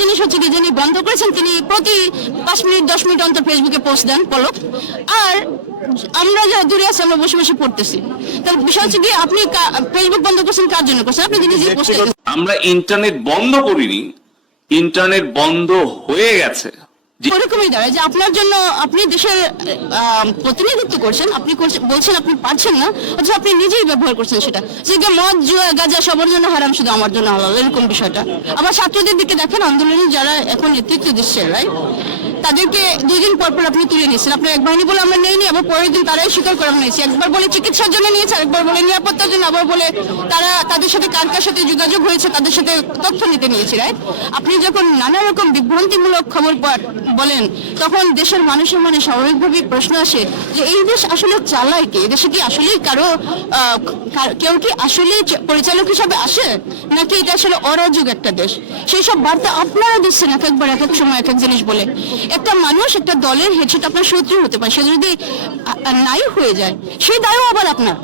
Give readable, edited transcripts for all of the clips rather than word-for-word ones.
জিনিস হচ্ছে কি, যিনি বন্ধ করেছেন তিনি প্রতি 5 মিনিট 10 মিনিট অন্তর ফেসবুকে পোস্ট দেন পলক, আর আমরা যারা দূরে আছি আমরা বসে বসে পড়তেছি। তাহলে বিষয় হচ্ছে কি, আপনি ফেসবুক বন্ধ করছেন কার জন্য করছেন? আপনি নিজে পোস্ট করেছেন। আমরা ইন্টারনেট বন্ধ করিনি, ইন্টারনেট বন্ধ হয়ে গেছে। ওরকমই দাঁড়ায় যে আপনার জন্য, আপনি দেশের প্রতিনিধিত্ব করছেন, আপনি বলছেন আপনি পারছেন না, অথচ আপনি নিজেই ব্যবহার করছেন সেটা, যে মদ জুয়া গাঁজা সবার জন্য হারাম, শুধু আমার জন্য হালাল, এরকম বিষয়টা। আবার ছাত্রদের দিকে দেখেন, আন্দোলনে যারা এখন নেতৃত্ব দিচ্ছে, রাইট, তাদেরকে 2 দিন পর পর আপনি তুলে নিয়েছেন। আপনার এক বাহিনী বলে আমরা নেইনি, আবার পরের দিন তারাই স্বীকার করে আমরা নিয়েছি। একবার বলে চিকিৎসার জন্য নিয়েছে, আরেকবার বলে নিরাপত্তার জন্য, আবার বলে তারা তাদের সাথে কার কার সাথে যোগাযোগ হয়েছে তাদের সাথে তথ্য নিতে নিয়েছে, রাইট। আপনি যখন নানা রকম বিভ্রান্তিমূলক খবর বলেন, তখন দেশের মানুষের মনে স্বাভাবিকভাবেই প্রশ্ন আসে যে এই দেশ আসলে চালায় কে? এদেশে কি আসলে কেউ কি আসলে পরিচালক হিসাবে আসে, নাকি এটা আসলে অরাজক একটা দেশ? সেই সব বার্তা আপনারা দিচ্ছেন এক একবার, এক এক সময় এক এক জিনিস বলে। একটা মানুষ একটা দলের হেডসেট আপনার শত্রু হতে পারে, সে যদি নাই হয়ে যায় সেই দায়ও আবার আপনার।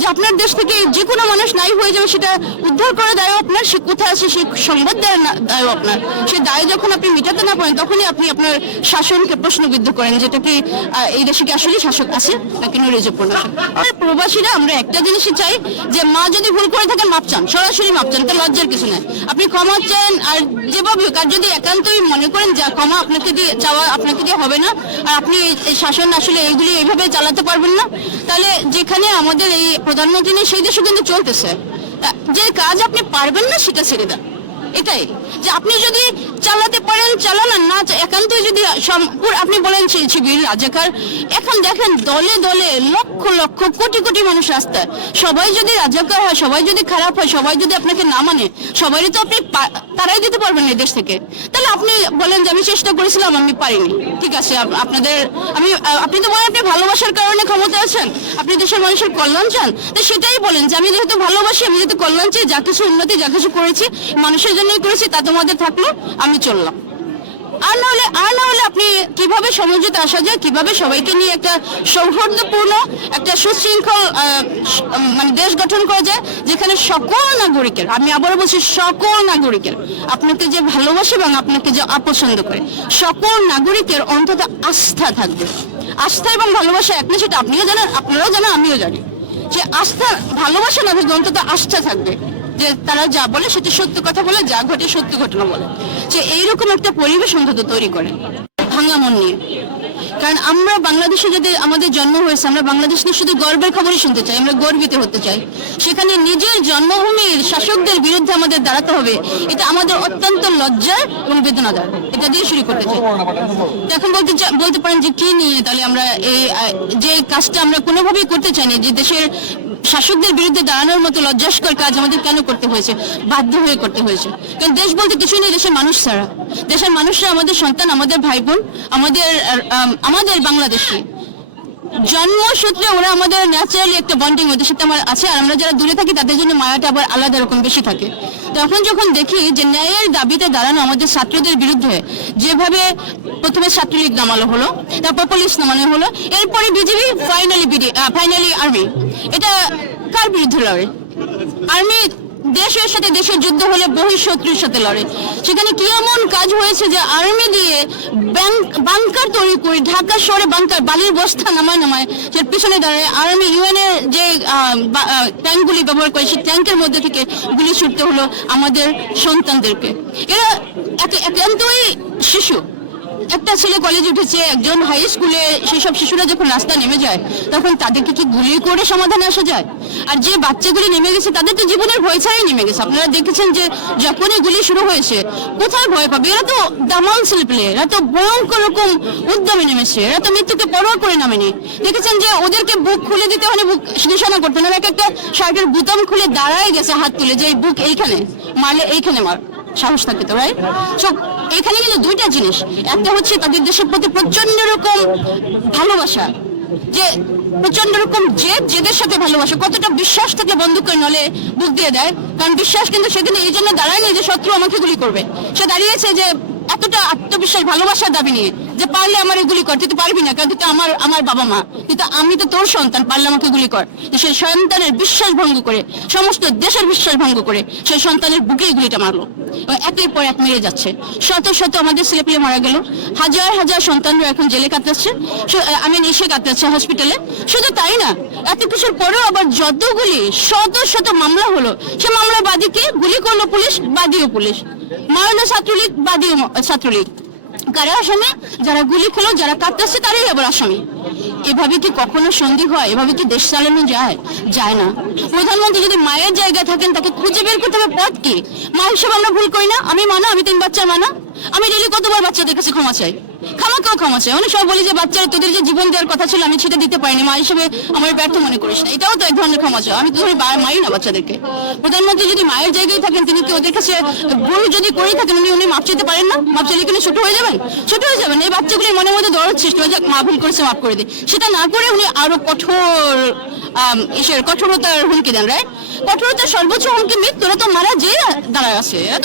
যে আপনার দেশ থেকে যে কোনো মানুষ নাই হয়ে যাবে, সেটা উদ্ধার করে দায়ও আপনার, সে কোথায় আছে সেই সংবাদ দেওয়ার দায়ও আপনার। সে দায় যখন আপনি মেটাতে না পারেন, তখনই আপনি আপনার শাসনকে প্রশ্নবিদ্ধ করেন, যেটা কি এই দেশে কি আসলে শাসক আছে নাকি নৈরাজ্যপূর্ণ শাসক। প্রবাসীরা আমরা একটা জিনিসই চাই, যে মা যদি ভুল করে থাকেন মাপ চান, সরাসরি মাপ চান, এটা লজ্জার কিছু নয়। আপনি ক্ষমা চান, আর যেভাবে হোক, আর যদি একান্তই মনে করেন যা ক্ষমা আপনাকে দিয়ে চাওয়া আপনাকে দিয়ে হবে না, আর আপনি এই শাসন আসলে এইগুলি এইভাবে চালাতে পারবেন না, তাহলে যেখানে আমাদের এই প্রধানমন্ত্রী নেই সেই দেশে কিন্তু চলতেছে। যে কাজ আপনি পারবেন না সেটা ছেড়ে দেন, এটাই। যে আপনি যদি চালাতে পারেন চালান, না একান্তই যদি আপনি বলেন শিবির রাজাকার, এখন দেখেন দলে দলে লক্ষ লক্ষ কোটি কোটি মানুষ রাস্তায়, সবাই যদি রাজাকার হয়, সবাই যদি খারাপ হয়, সবাই যদি আপনাকে না মানে, সবাই তো আপনি তারাই দিতে পারবেন এই দেশ থেকে। তাহলে আপনি বলেন যে আমি চেষ্টা করেছিলাম আমি পারিনি, ঠিক আছে, আপনি তো বলেন আপনি ভালোবাসার কারণে ক্ষমতা আছেন, আপনি দেশের মানুষের কল্যাণ চান, তো সেটাই বলেন যে আমি যেহেতু ভালোবাসি, আমি যেহেতু কল্যাণ চাই, যা কিছু উন্নতি যা কিছু করেছি মানুষের জন্যই করেছি, তা তোমাদের থাকলো, আমি চললাম। আর না হলে আপনি কিভাবে সমঝোতা আসা যায়, কিভাবে সবাইকে নিয়ে একটা সৌহার্দ্যপূর্ণ একটা সুশৃঙ্খল মানে দেশ গঠন করা যায়, যেখানে সকল নাগরিকের, আমি আবারও বলছি সকল নাগরিকের, আপনাকে যে ভালোবাসে এবং আপনাকে যে অপছন্দ করে, সকল নাগরিকের অন্তত আস্থা থাকবে। আস্থা এবং ভালোবাসা এক না, সেটা আপনিও জানেন, আপনারাও জানেন, আমিও জানি। যে আস্থা ভালোবাসা না থাকবে, অন্তত আস্থা থাকবে, যে তারা যা বলে সেটা সত্য কথা বলে, যা ঘটে সত্য ঘটনা বলে। যে এইরকম একটা পরিবেশ অন্তত তৈরি করে ভাঙা মন নিয়ে। কারণ আমরা বাংলাদেশে যদি আমাদের জন্ম হয়েছে, আমরা বাংলাদেশ নিয়ে শুধু গর্বের খবরই শুনতে চাই, আমরা গর্বিত হতে চাই। সেখানে নিজের জন্মভূমির শাসকদের বিরুদ্ধে আমাদের দাঁড়াতে হবে, এটা আমাদের অত্যন্ত লজ্জার এবং বেদনাদার। এটা দিয়ে শুরু করতে চাই। এখন বলতে পারেন যে কি নিয়ে তাহলে আমরা এই যে কাজটা আমরা কোনোভাবেই করতে চাইনি, যে দেশের শাসকদের বিরুদ্ধে দাঁড়ানোর মতো লজ্জাস্কর কাজ আমাদের কেন করতে হয়েছে, বাধ্য হয়ে করতে হয়েছে। কারণ দেশ বলতে কিছুই নেই দেশের মানুষ ছাড়া। দেশের মানুষরা আমাদের সন্তান, আমাদের ভাই বোন, আমাদের বাংলাদেশি জন্মসূত্রে ওরা আমাদের ন্যাচারালি একটা বন্ডিং ওদের সাথে আমার আছে, আর আমরা যারা দূরে থাকি তাদের জন্য মায়াটা আবার আলাদা রকম বেশি থাকে। তখন যখন দেখি যে ন্যায়ের দাবিতে দাঁড়ানো আমাদের ছাত্রদের বিরুদ্ধে যেভাবে প্রথমে ছাত্রলীগ নামানো হলো, তারপর পুলিশ নামানো হলো, এরপরে বিজেপি, ফাইনালি আর্মি, এটা কার বিরুদ্ধে লড়ে? আর্মি দেশের সাথে দেশের যুদ্ধ হলে বহিঃশত্রুর সাথে লড়ে। সেখানে কি এমন কাজ হয়েছে যে আর্মি দিয়ে বাংকার তৈরি করে, ঢাকা শহরে বাংকার, বালির বস্তা নামায় যার পিছনে দাঁড়ায় আর্মি, ইউএন এর যে ট্যাঙ্কগুলি ব্যবহার করে, সেই ট্যাঙ্কের মধ্যে থেকে গুলি ছুটতে হলো আমাদের সন্তানদেরকে। এরা একান্তই শিশু। একটা ছেলে কলেজে উঠেছে, একজন হাই স্কুলে, সেই সব শিশুরা যখন রাস্তা নেমে যায়, তখন তাদেরকে কি গুলি করে সমাধানে আসা যায়? আর যে বাচ্চাগুলি নেমে গেছে তাদের তো জীবনের ভয় ছাড়াই নেমে গেছে। আপনারা দেখেছেন যে যখনই গুলি শুরু হয়েছে, কোথায় ভয় পাবে? এরা তো দামাল ছেলেপেলে, এরা তো ভয়ঙ্কর রকম উদ্যমে নেমেছে, এরা তো মৃত্যুকে পরোয়া করে নামেনি। দেখেছেন যে ওদেরকে বুক খুলে দিতে হলে বুক নিশানা করতে না, একটা শার্টের বুতাম খুলে দাঁড়ায় গেছে হাত তুলে, যে বুক এইখানে মারলে এইখানে মার, সাহস থাকে তো, রাইট? সো এখানে কিন্তু দুইটা জিনিস, একটা হচ্ছে তাদের দেশের প্রতি প্রচন্ড রকম ভালোবাসা, যে প্রচন্ড রকম জেদের সাথে ভালোবাসা, কতটা বিশ্বাস থাকলে বন্দুকের নলে বুক দিয়ে দেয়। কারণ বিশ্বাস কিন্তু সেদিন এই জন্য দাঁড়ায়নি যে শত্রু আমাকে গুলি করবে, সে দাঁড়িয়েছে যে এতটা আত্মবিশ্বাস, ভালোবাসার দাবি নিয়ে যে পারলে আমার গুলি কর, তুই তো পারবি না, কারণ তুই তো আমার বাবা মা, তুই তো, আমি তো তোর সন্তান, পারলে আমাকে গুলি কর। তো সেই সন্তানের বিশ্বাস ভঙ্গ করে, সমস্ত দেশের বিশ্বাস ভঙ্গ করে সেই সন্তানের বুকেই গুলিটা মারলো। এবং একের পর এক মেরে যাচ্ছে, শত শত আমাদের ছেলেপিলে মারা গেল, হাজার হাজার সন্তানরা এখন জেলে কাটাচ্ছে, এসে কাটাচ্ছে হসপিটালে। শুধু তাই না, এত কিছুর পরেও আবার যতগুলি শত শত মামলা হলো, সে মামলার বাদীকে গুলি করলো পুলিশ, বাদীও পুলিশ, মারলো ছাত্রলীগ, বাদীও ছাত্রলীগ। কারা আসামি? যারা গুলি খেলো, যারা কাটতেছে তারাই আবার আসামি। এভাবে কি কখনো সন্ধি হয়? এভাবে কি দেশ চালানো যায়? যায় না। প্রধানমন্ত্রী যদি মায়ের জায়গায় থাকেন, তাকে খুঁজে বের করতে হবে পথ কি। মা হিসেবে আমরা ভুল করি না, আমি মানা, আমি 3 বাচ্চার মানা, আমি ডেলি কতবার বাচ্চাদের কাছে ক্ষমা চাই, খামাকেও ক্ষমা চাই। অনেক সময় বলি যে বাচ্চারা, তোদের যে জীবন দেওয়ার কথা ছিল আমি সেটা দিতে পারিনি, মা হিসেবে আমার ব্যর্থ মনে করিস না, এটাও তো এক ধরনের ক্ষমা চাই। আমি তো ধরি মারি না বাচ্চাদেরকে। প্রধানমন্ত্রী যদি মায়ের জায়গায় থাকেন, তিনি কি ওদের কাছে ভুল যদি করে থাকেন, উনি মাপ চাইতে পারেন না? মাপ চাইলে কিন্তু ছোট হয়ে যাবেন, ছোট হয়ে যাবেন। এই বাচ্চাগুলির মনের মধ্যে দরদ সৃষ্টি হয়ে যাক, মা ভুল করেছে, মাফ করে দিই, সেটা না করে উনি আরো কঠোরতার হুমকি দেন, রাইট? কঠোরতার সর্বোচ্চ হুমকি মৃত্যুরা তো মারা যে দাঁড়ায় আছে, এত